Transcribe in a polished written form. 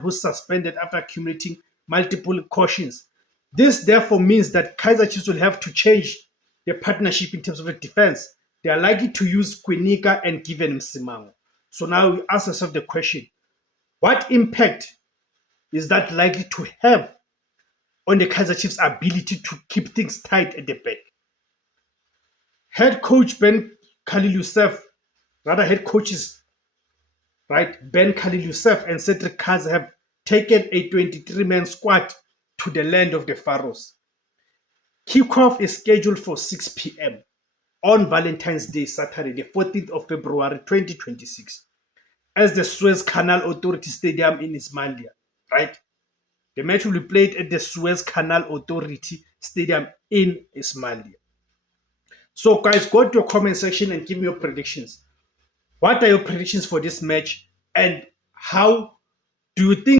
who's suspended after accumulating multiple cautions. This therefore means that Kaizer Chiefs will have to change their partnership in terms of the defense. They are likely to use Kwinika and Given Msimango. So now we ask ourselves the question, what impact is that likely to have on the Kaizer Chiefs' ability to keep things tight at the back? Head coach Ben Khalil Youssef, rather head coaches, right, Ben Khalil Youssef and Cedric Kazi have taken a 23-man squad to the land of the Pharaohs. Kickoff is scheduled for 6 p.m. on Valentine's Day, Saturday, the 14th of February 2026, as the Suez Canal Authority Stadium in Ismailia, right? The match will be played at the Suez Canal Authority Stadium in Ismailia. So, guys, go to your comment section and give me your predictions. What are your predictions for this match, and how do you think